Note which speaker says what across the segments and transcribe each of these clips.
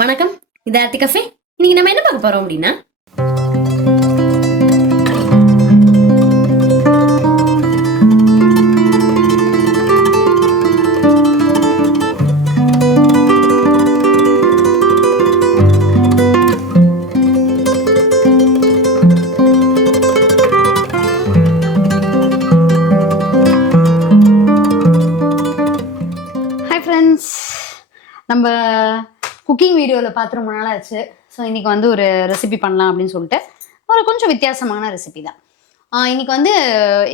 Speaker 1: வணக்கம். இது ஆர்த்தி கஃபே. இன்னைக்கு நம்ம என்ன பார்க்க போறோம் அப்படின்னா
Speaker 2: குக்கிங் வீடியோவில் பார்த்து ரொம்ப நாள் ஆச்சு ஸோ இன்னைக்கு வந்து ஒரு ரெசிபி பண்ணலாம் அப்படின்னு சொல்லிட்டு ஒரு கொஞ்சம் வித்தியாசமான ரெசிபி தான். இன்னைக்கு வந்து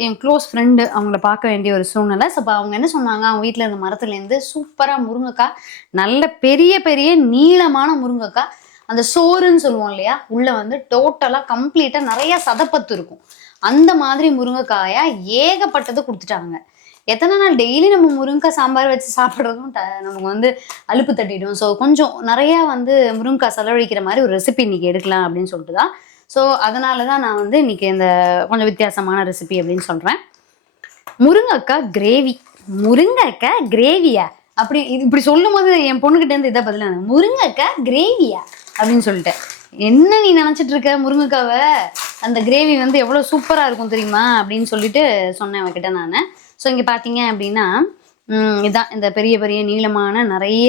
Speaker 2: என் க்ளோஸ் ஃப்ரெண்டு அவங்கள பார்க்க வேண்டிய ஒரு சூழ்நிலை. ஸோ அவங்க என்ன சொன்னாங்க? அவங்க வீட்டில் இருந்த மரத்துலேருந்து சூப்பராக முருங்கைக்காய் நல்ல பெரிய பெரிய நீளமான முருங்கைக்காய் அந்த சோறுன்னு சொல்லுவோம் இல்லையா? உள்ளே வந்து டோட்டலாக கம்ப்ளீட்டாக நிறைய சதப்பத்து இருக்கும். அந்த மாதிரி முருங்கைக்காயாக ஏகப்பட்டது கொடுத்துட்டாங்க. எத்தனை நாள் டெய்லி நம்ம முருங்கைக்காய் சாம்பார் வச்சு சாப்பிட்றதும் ட நமக்கு வந்து அலுப்பு தட்டிடும். ஸோ கொஞ்சம் நிறையா வந்து முருங்கைக்காய் செலவழிக்கிற மாதிரி ஒரு ரெசிபி இன்னைக்கு எடுக்கலாம் அப்படின்னு சொல்லிட்டு தான். ஸோ அதனால தான் நான் வந்து இன்னைக்கு இந்த கொஞ்சம் வித்தியாசமான ரெசிபி அப்படின்னு சொல்கிறேன் முருங்கைக்காய் கிரேவி முருங்கைக்காய் கிரேவியா அப்படி இது இப்படி சொல்லும் போது என் பொண்ணுகிட்ட இருந்து இதை பதில் முருங்கைக்காய் கிரேவியா அப்படின்னு சொல்லிட்டேன். என்ன நீ நினச்சிட்டு இருக்க முருங்கைக்காவை? அந்த கிரேவி வந்து எவ்வளோ சூப்பராக இருக்கும் தெரியுமா? அப்படின்னு சொல்லிட்டு சொன்னேன் அவகிட்ட நான். ஸோ இங்கே பார்த்தீங்க அப்படின்னா இதான் இந்த பெரிய பெரிய நீளமான நிறைய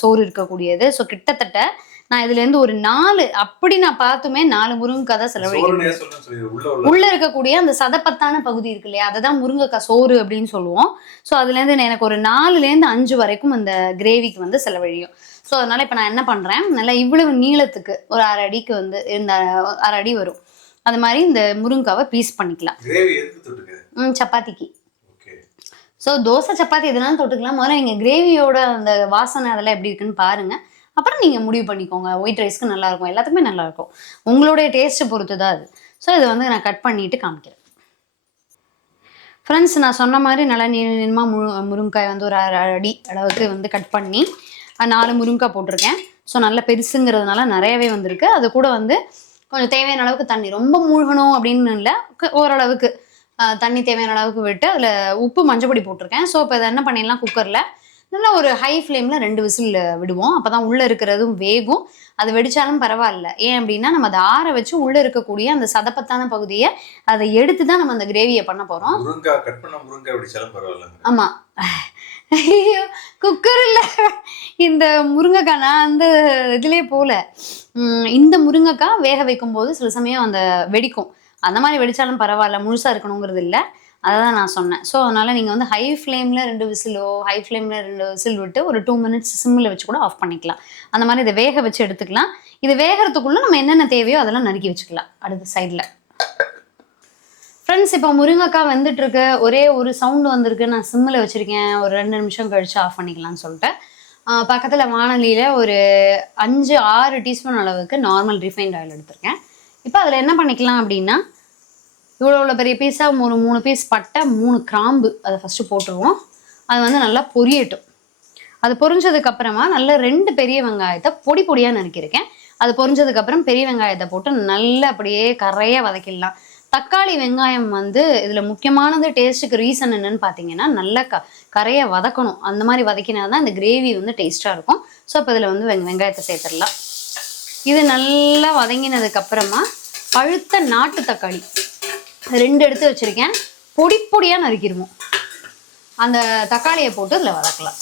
Speaker 2: சோறு இருக்கக்கூடியது. ஸோ கிட்டத்தட்ட நான் இதுலேருந்து ஒரு நாலு அப்படி நான் பார்த்துமே நாலு முருங்கைக்காய் தான் செலவழிக்க
Speaker 3: சோறுனே சொல்லணும்னு சொல்லி உள்ள
Speaker 2: இருக்கக்கூடிய அந்த சதப்பத்தான பகுதி இருக்கு இல்லையா அதை தான் முருங்கைக்காய் சோறு அப்படின்னு சொல்லுவோம். ஸோ அதுலேருந்து நான் எனக்கு ஒரு நாலுலேருந்து அஞ்சு வரைக்கும் அந்த கிரேவிக்கு வந்து செலவழியும். ஸோ அதனால இப்போ நான் என்ன பண்ணுறேன் நல்லா இவ்வளவு நீளத்துக்கு ஒரு அரை அடிக்கு வந்து இந்த அரை அடி வரும். அது மாதிரி இந்த முருங்காவை பீஸ் பண்ணிக்கலாம். சப்பாத்திக்கு. ஸோ தோசை சப்பாத்தி எதுனாலும் தொட்டுக்கலாம். முதல்ல நீங்கள் கிரேவியோட அந்த வாசனை அதெல்லாம் எப்படி இருக்குன்னு பாருங்க. அப்புறம் நீங்கள் முடிவு பண்ணிக்கோங்க. ஒயிட் ரைஸ்க்கு நல்லா இருக்கும். எல்லாத்துக்குமே நல்லா இருக்கும். உங்களுடைய டேஸ்ட்டை பொறுத்து தான் அது. ஸோ இதை வந்து நான் கட் பண்ணிட்டு காமிக்கிறேன். ஃப்ரெண்ட்ஸ் நான் சொன்ன மாதிரி நல்லா நீள நீளமாக முரு முருங்காய் வந்து ஒரு அரை அடி அளவுக்கு வந்து கட் பண்ணி நாலு முருங்காய் போட்டிருக்கேன். ஸோ நல்ல பெருசுங்கிறதுனால நிறையவே வந்திருக்கு. அது கூட வந்து கொஞ்சம் தேவையான அளவுக்கு தண்ணி. ரொம்ப மூழ்கணும் அப்படின்னு இல்லை. ஓரளவுக்கு தண்ணி தேவையான அளவுக்கு விட்டு அதில் உப்பு மஞ்சப்பொடி போட்டிருக்கேன். ஸோ இப்போ இதை என்ன பண்ணிடலாம்? குக்கரில் நல்லா ஒரு ஹை ஃப்ளேமில் ரெண்டு விசில் விடுவோம். அப்போ தான் உள்ளே இருக்கிறதும் வேகும். அது வெடிச்சாலும் பரவாயில்ல. ஏன் அப்படின்னா நம்ம அதை ஆற வச்சு உள்ளே இருக்கக்கூடிய அந்த சதப்பத்தான பகுதியை அதை எடுத்து தான் நம்ம அந்த கிரேவியை பண்ண போகிறோம்
Speaker 3: கட் பண்ண முருங்கா வெடிச்சாலும் பரவாயில்ல
Speaker 2: ஆமா. ஐயோ குக்கர் இல்ல. இந்த முருங்கைக்காய் நான் அந்த இதுலயே போல. உம், இந்த முருங்கைக்காய் வேக வைக்கும் போது சில சமயம் அந்த வெடிக்கும். அந்த மாதிரி வெடிச்சாலும் பரவாயில்ல முழுசா இருக்கணுங்கிறது இல்ல. அதை தான் நான் சொன்னேன். ஸோ அதனால நீங்கள் வந்து ஹை ஃப்ளேமில் ரெண்டு விசிலோ ஹை ஃப்ளேமில் ரெண்டு விசில் விட்டு ஒரு டூ மினிட்ஸ் சிம்மில் வச்சு கூட ஆஃப் பண்ணிக்கலாம். அந்த மாதிரி இதை வேக வச்சு எடுத்துக்கலாம். இது வேகிறதுக்குள்ள நம்ம என்னென்ன தேவையோ அதெல்லாம் நறுக்கி வச்சுக்கலாம். அடுத்த சைடில் ஃப்ரெண்ட்ஸ் இப்போ முருங்கைக்காய் வந்துட்டு இருக்கு ஒரே ஒரு சவுண்டு வந்திருக்கு. நான் சிம்மில் வச்சுருக்கேன். ஒரு ரெண்டு நிமிஷம் கழிச்சு ஆஃப் பண்ணிக்கலாம்னு சொல்லிட்டு பக்கத்தில் வானொலியில் ஒரு அஞ்சு ஆறு டீஸ்பூன் அளவுக்கு நார்மல் ரிஃபைண்ட் ஆயில் எடுத்திருக்கேன். இப்போ அதில் என்ன பண்ணிக்கலாம் அப்படின்னா இவ்வளோ இவ்வளோ பெரிய பீஸாக ஒரு மூணு பீஸ் பட்டை மூணு கிராம்பு அதை ஃபஸ்ட்டு போட்டுருவோம். அது வந்து நல்லா பொரியட்டும். அது பொரிஞ்சதுக்கப்புறமா நல்ல ரெண்டு பெரிய வெங்காயத்தை பொடி பொடியாக நறுக்கியிருக்கேன். அது பொரிஞ்சதுக்கப்புறம் பெரிய வெங்காயத்தை போட்டு நல்லா அப்படியே கரையாக வதக்கிடலாம். தக்காளி வெங்காயம் வந்து இதில் முக்கியமானது டேஸ்ட்டுக்கு ரீசன் என்னன்னு பார்த்தீங்கன்னா நல்லா க கரையை வதக்கணும். அந்த மாதிரி வதக்கினா தான் இந்த கிரேவி வந்து டேஸ்ட்டாக இருக்கும். ஸோ அப்போ இதில் வந்து வெங் வெங்காயத்தை சேர்த்துடலாம். இது நல்லா வதங்கினதுக்கு அப்புறமா பழுத்த நாட்டு தக்காளி. ரெண்டு எடுத்து வச்சுருக்கேன். பொடி பொடியாக நறுக்கிடுவோம். அந்த தக்காளியை போட்டு இதில் வதக்கலாம்.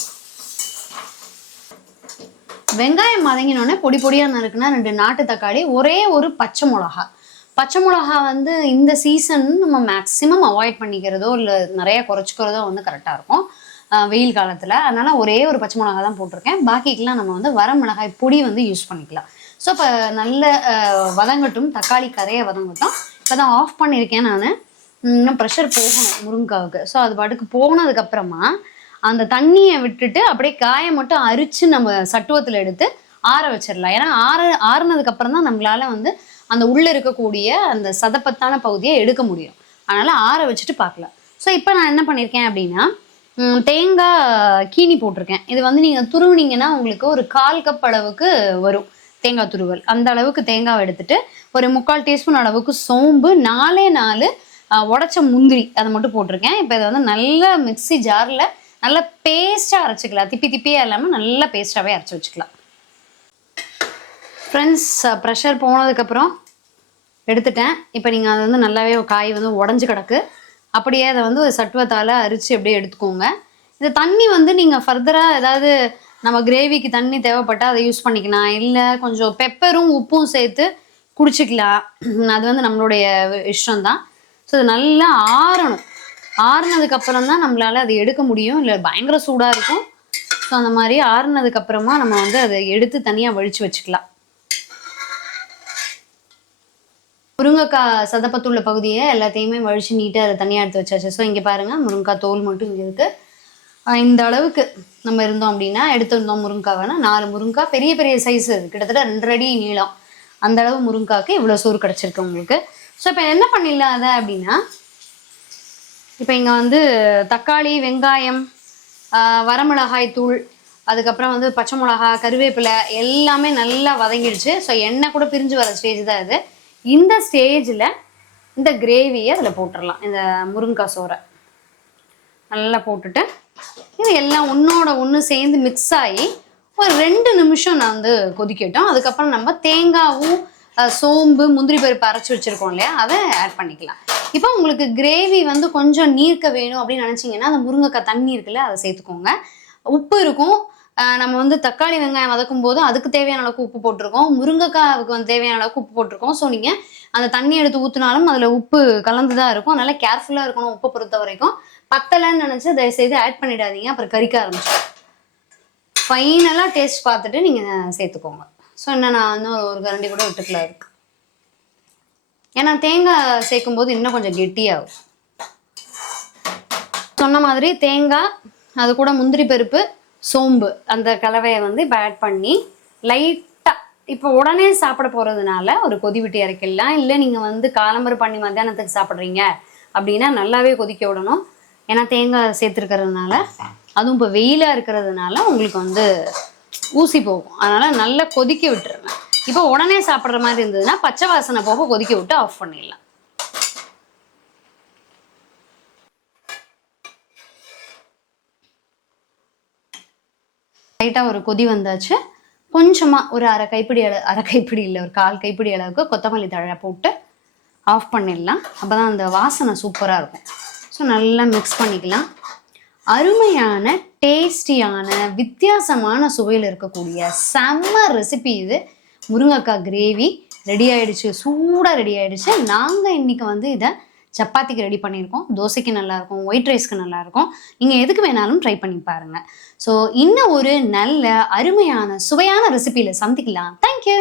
Speaker 2: வெங்காயம் வதங்கினோடனே பொடி பொடியாக நறுக்குனா ரெண்டு நாட்டு தக்காளி ஒரே ஒரு பச்சை மிளகா. பச்சை மிளகா வந்து இந்த சீசன் நம்ம மேக்ஸிமம் அவாய்ட் பண்ணிக்கிறதோ இல்லை நிறைய குறைச்சிக்கிறதோ வந்து கரெக்டாக இருக்கும். வெயில் காலத்தில். அதனால ஒரே ஒரு பச்சை மிளகா தான் போட்டிருக்கேன். பாக்கிக்கெலாம் நம்ம வந்து வர மிளகாய் பொடி வந்து யூஸ் பண்ணிக்கலாம். ஸோ இப்போ நல்ல வதங்கட்டும் தக்காளி கரையை வதங்கட்டும். இப்போ தான் ஆஃப் பண்ணியிருக்கேன் நான். இன்னும் ப்ரெஷர் போகணும் முருங்காவுக்கு. ஸோ அது பாட்டுக்கு போனதுக்கப்புறமா அந்த தண்ணியை விட்டுட்டு அப்படியே காயை மட்டும் அரிச்சு நம்ம சட்டுவத்தில் எடுத்து ஆற வச்சிடலாம். ஏன்னா ஆற ஆறுனதுக்கு அப்புறம் தான் நம்மளால வந்து அந்த உள்ளே இருக்கக்கூடிய அந்த சதப்பத்தான பகுதியை எடுக்க முடியும். அதனால் ஆற வச்சுட்டு பார்க்கலாம். ஸோ இப்போ நான் என்ன பண்ணியிருக்கேன் அப்படின்னா தேங்காய் கீனி போட்டிருக்கேன். இது வந்து நீங்கள் துருவினீங்கன்னா உங்களுக்கு ஒரு கால் கப் அளவுக்கு வரும். தேங்காய் துருவல். அந்த அளவுக்கு தேங்காய் எடுத்துட்டு ஒரு முக்கால் டீஸ்பூன் அளவுக்கு சோம்பு நாலே நாலு உடச்ச உடைச்ச முந்திரி அதை மட்டும் போட்டிருக்கேன். இப்போ இதை வந்து நல்ல மிக்ஸி ஜாரில் நல்லா பேஸ்ட்டாக அரைச்சிக்கலாம். திப்பி திப்பியாக இல்லாமல் நல்லா பேஸ்ட்டாகவே அரைச்சி வச்சுக்கலாம். ஃப்ரெண்ட்ஸ் ப்ரெஷர் போனதுக்கப்புறம் எடுத்துட்டேன். இப்போ நீங்கள் அது வந்து நல்லாவே காய் வந்து உடஞ்சி கிடக்கு. அப்படியே அதை வந்து ஒரு சட்டுவத்தால் அரிச்சு அப்படியே எடுத்துக்கோங்க. இந்த தண்ணி வந்து நீங்கள் ஃபர்தராக ஏதாவது நம்ம கிரேவிக்கு தண்ணி தேவைப்பட்டால் அதை யூஸ் பண்ணிக்கலாம். இல்லை கொஞ்சம் பெப்பரும் உப்பும் சேர்த்து குடிச்சிக்கலாம். அது வந்து நம்மளுடைய இஷ்டம்தான். ஸோ இது நல்லா ஆறணும். ஆறுனதுக்கப்புறம் தான் நம்மளால் அதை எடுக்க முடியும். இல்லை பயங்கர சூடாக இருக்கும். ஸோ அந்த மாதிரி ஆறுனதுக்கப்புறமா நம்ம வந்து அதை எடுத்து தனியாக வழித்து வச்சுக்கலாம். முருங்கைக்காய் சதப்பத்துள்ள பகுதியை எல்லாத்தையுமே வழித்து நீட்டாக அதை தனியாக எடுத்து வச்சாச்சு. ஸோ இங்கே பாருங்கள் முருங்கைக்காய் தோல் மட்டும் இங்கே இருக்குது இந்த அளவுக்கு நம்ம இருந்தோம் அப்படின்னா எடுத்திருந்தோம் வேணால் நாலு முருங்கா பெரிய பெரிய சைஸ் கிட்டத்தட்ட ரெண்டரடி நீளம். அந்த அளவு முருங்காக்கு இவ்வளோ சோறு கிடச்சிருக்கு உங்களுக்கு. ஸோ இப்போ என்ன பண்ணிடலாம் அதை அப்படின்னா இப்போ இங்கே வந்து தக்காளி வெங்காயம் வரமிளகாய் தூள் அதுக்கப்புறம் வந்து பச்சை மிளகாய் கருவேப்பிலை எல்லாமே நல்லா வதங்கிடுச்சு. ஸோ எண்ணெய் கூட பிரிஞ்சு வர ஸ்டேஜ் தான் இது. இந்த ஸ்டேஜில் இந்த கிரேவியை அதில் போட்டுடலாம். இந்த முருங்காய் சோறை. நல்லா போட்டுட்டு இது எல்லாம் ஒன்றோட ஒன்று சேர்ந்து மிக்ஸ் ஆகி ஒரு ரெண்டு நிமிஷம் நான் வந்து கொதிக்கட்டும். அதுக்கப்புறம் நம்ம தேங்காவும் சோம்பு முந்திரி பருப்பு அரைச்சி வச்சுருக்கோம் இல்லையா? அதை ஆட் பண்ணிக்கலாம். இப்போ உங்களுக்கு கிரேவி வந்து கொஞ்சம் நீர்க்க வேணும் அப்படின்னு நினச்சிங்கன்னா அந்த முருங்கைக்காய் தண்ணி இருக்குல்ல அதை சேர்த்துக்கோங்க. உப்பு இருக்கும். நம்ம வந்து தக்காளி வெங்காயம் வதக்கும் போது அதுக்கு தேவையான அளவுக்கு உப்பு போட்டிருக்கோம். முருங்கைக்காவுக்கு வந்து தேவையான அளவுக்கு உப்பு போட்டிருக்கோம். ஸோ நீங்கள் அந்த தண்ணி எடுத்து ஊற்றினாலும் அதில் உப்பு கலந்து தான் இருக்கும். அதனால் கேர்ஃபுல்லாக இருக்கணும் உப்பை பொறுத்த வரைக்கும் பத்தலைன்னு நினச்சி தயவு செய்து ஆட் பண்ணிடாதீங்க. அப்புறம் கறிக்க ஆரம்பிச்சிடும் ஃபைனலாக டேஸ்ட் பார்த்துட்டு நீங்கள் சேர்த்துக்கோங்க. ஸோ என்ன நான் இன்னும் ஒரு கரண்டி கூட விட்டுக்கலாம் இருக்கு ஏன்னா தேங்காய் சேர்க்கும் போது இன்னும் கொஞ்சம் கெட்டியாகும். சொன்ன மாதிரி தேங்காய் அது கூட முந்திரி பருப்பு சோம்பு அந்த கலவையை வந்து இப்போ ஆட் பண்ணி லைட்டாக இப்போ உடனே சாப்பிட போகிறதுனால ஒரு கொதி விட்டு இறக்கிடலாம். இல்லை நீங்கள் வந்து காலம்பரை பண்ணி மத்தியானத்துக்கு சாப்பிட்றீங்க அப்படின்னா நல்லாவே கொதிக்க விடணும். ஏன்னா தேங்காய் சேர்த்துருக்கிறதுனால அதுவும் இப்போ வெயிலாக இருக்கிறதுனால உங்களுக்கு வந்து ஊசி போகும். அதனால் நல்லா கொதிக்க விட்டுருங்க. இப்போ உடனே சாப்பிட்ற மாதிரி இருந்ததுன்னா பச்சை வாசனை போக கொதிக்க விட்டு ஆஃப் பண்ணிடலாம். லைட்டாக ஒரு கொதி வந்தாச்சு. கொஞ்சமாக ஒரு அரை கைப்பிடி அளவு அரை கைப்பிடி இல்லை ஒரு கால் கைப்பிடி அளவுக்கு கொத்தமல்லி தழை போட்டு ஆஃப் பண்ணிடலாம். அப்போ தான் அந்த வாசனை சூப்பராக இருக்கும். ஸோ நல்லா மிக்ஸ் பண்ணிக்கலாம். அருமையான டேஸ்டியான வித்தியாசமான சுவையில் இருக்கக்கூடிய செம்ம ரெசிபி இது. முருங்கைக்காய் கிரேவி ரெடி ஆயிடுச்சு சூடாக ரெடி ஆயிடுச்சு. நாங்கள் இன்றைக்கி வந்து இதை சப்பாத்திக்கு ரெடி பண்ணியிருக்கோம். தோசைக்கு நல்லாயிருக்கும் ஒயிட் ரைஸ்க்கு நல்லாயிருக்கும். நீங்கள் எதுக்கு வேணாலும் ட்ரை பண்ணி பாருங்கள் ஸோ இன்னும் ஒரு நல்ல அருமையான சுவையான ரெசிபியில் சந்திக்கலாம். தேங்க்யூ